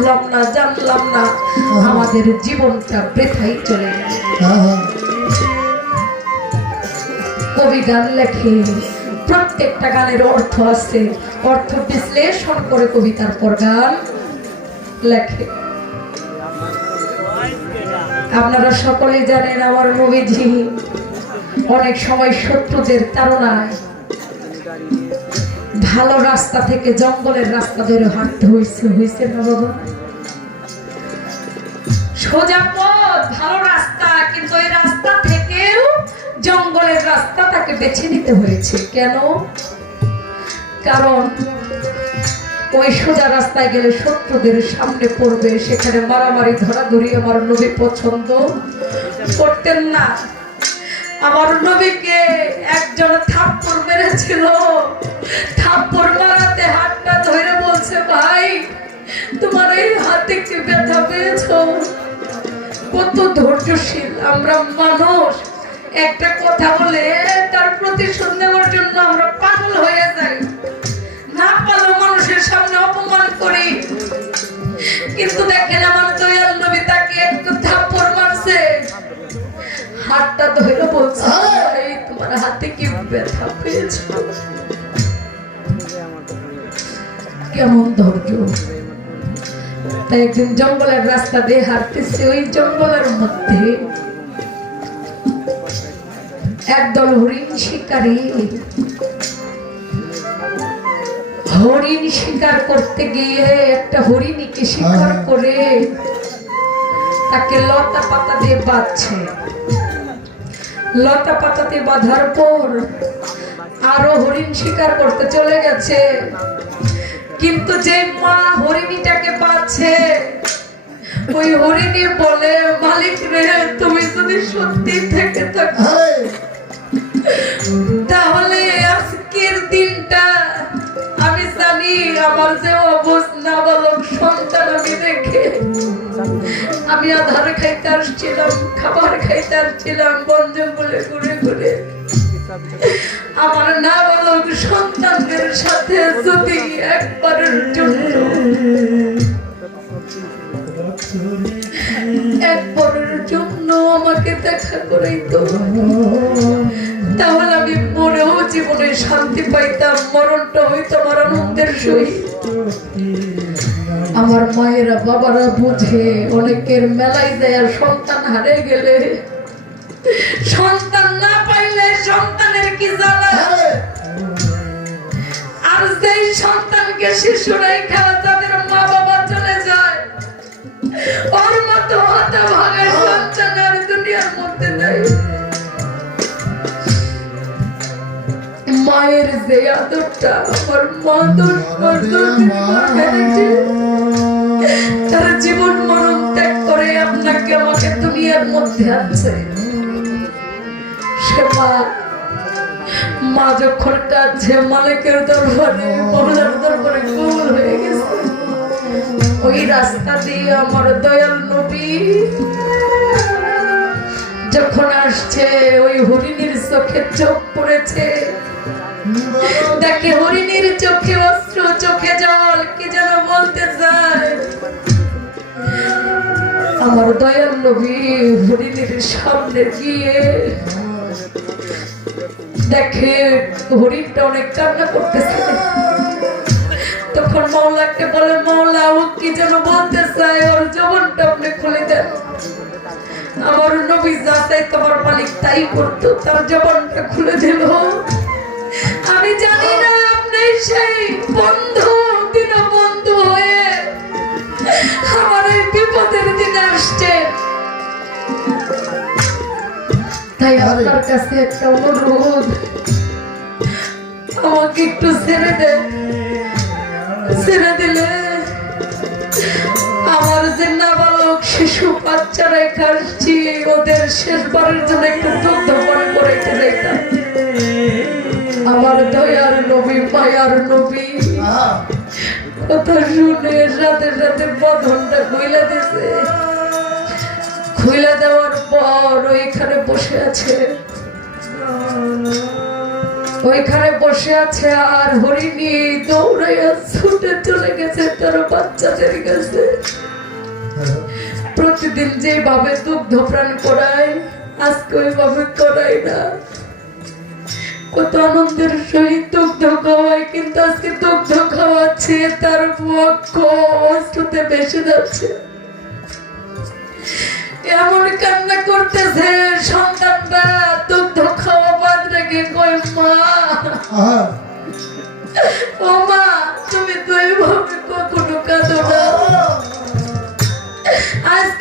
বুঝলাম না জানলাম না আমাদের জীবনটা বৃথাই চলে কবি গান লেখে প্রত্যেকটা গানের অর্থ আছে। অর্থ বিশ্লেষণ করে কবিতার পর গান লেখে। আপনারা সকলে জানেন আমার নবীজি অনেক সময় শত্রুদের তাড়নায় ভালো রাস্তা থেকে জঙ্গলের রাস্তা ধরে হাঁটতে হয়েছে হয়েছে না বাবা? সোজা পথ, ভালো রাস্তা, কিন্তু এই রাস্তা থেকেও জঙ্গলের রাস্তা তাকে বেছে নিতে হয়েছে। কেন? কারণ ওই সোজা রাস্তায় গেলে শত্রুদের সামনে পড়বে, সেখানে মারামারি, ধরাধরি আমার নবী পছন্দ করতেন না। আমার নবীকে একজন থাপ্পড় মেরেছিল। থাপ্পড় মারাতে হাতটা ধরে বলছে ভাই তোমার এই হাতে কি ব্যথা পেয়েছ? কত ধৈর্যশীল আমরা মানুষ। একটা কথা বলে তার প্রতিশোধ নেওয়ার জন্য আমরা পাগল হয়ে যাই। না পারলেও মানুষের সামনে অপমান করি। কিন্তু দেখেন আমার দয়াল নবী তাকে একটু থাপ্পড় মারছে। হাতটা ধরে বলছে তোমার হাতে কি ব্যথা পেয়েছ? কেমন ধৈর্য? তাই একদিন জঙ্গলের রাস্তা দিয়ে হাঁটতেছে ওই জঙ্গলের মধ্যে একদল হরিণ শিকারী। হরিণ শিকার করতে গিয়ে একটা হরিণীকে শিকার করে তাকে লতা পাতা দিয়ে বাঁধছে। লতা পাতাতে বাঁধার পর আরও হরিণ শিকার করতে চলে গেছে। কিন্তু যে মা হরিণীটাকে পাচ্ছে ওই হরিণী বলে মালিক রে তুমি যদি সত্যি থেকে থাকো তাহলে আজকের দিনটা আমি জানি আমার যে অবস্থা বলক সন্তান আমি রেখে আমি আধার খাইতে আসছিলাম খাবার খাইতে আসছিলাম বন জঙ্গলে ঘুরে ঘুরে। আমার না বালক সন্তানদের সাথে যদি একবারের জন্য একবারের জন্য আমাকে দেখা করাইতো তাহলে আমি মরেও জীবনে শান্তি পাইতাম, মরণটা হইতো আমার আনন্দের সহিত। আমার মায়েরা, বাবারা বুঝে অনেকের মেলায় আর সন্তান হারে গেলে। সন্তান না পাইলে সন্তানের কি সেই সন্তানকে শিশুরাই খেলা তাদের মা বাবা চলে যায়। ওর মতো হাতে ভাঙা সন্তান আর দুনিয়ার মধ্যে নেই। মায়ের যে আদরটা আমার মা তার জীবন মরণ ত্যাগ করে আপনাকে আমাকে দুনিয়ার মধ্যে আছে সে মা মা যখন কাঁদছে, মালিকের দরবারে, মহলার দরবারে কবুল হয়ে গেছে। ওই রাস্তা দিয়ে আমার দয়াল নবী যখন আসছে, ওই হরিণীর চোখে চোখ পড়েছে। দেখে হরিণীর চোখে অস্ত্র, চোখে জল, কি যেন বলতে চায়। আমার দয়াল নবী হরিণীর সামনে গিয়ে দেখে হরিণটা অনেক কান্না করতেছে। তখন মৌলাকে বলে, মৌলা, ও কি যেন বলতে চায়? ওর জবনটা আপনি খুলে দেন। আমার নবী যাচাই তোমার মালিক তাই করতো, তার জবনটা খুলে দিল। আমি জানি না আপনি সেই বন্ধু তাই আপনার কাছে একটা অনুরোধ। আমাকে একটু ছেড়ে দে। ছেড়ে দিলে আমার যে নাবালক শিশু বাচ্চারা খাচ্ছি ওদের শেষবারের জন্য একটু দুগ্ধ পান করে আমার দয়ার নবী মায়ার নবী। কথা শুনে সাথে সাথে বধনটা খুইলা দিছে। খুইলা দেওয়ার পর ওইখানে বসে আছে। ওইখানে বসে আছে আর হরিণী দৌড়াইয়া ছুটে চলে গেছে, তার বাচ্চাদের কাছে। প্রতিদিন যেভাবে দুগ্ধ প্রাণ করায়, আজকে ওইভাবে করাই না। কত আনন্দের সহিত দুগ্ধ খাওয়াই কিন্তু আজকে দুগ্ধ খাওয়াচ্ছে, তার পক্ষ অবস্থাতে বেশি যাচ্ছে। এমন কান্না করতেছে? সন্তানটা দুগ্ধ খাওয়া বাদ রেখে কই মা ও মা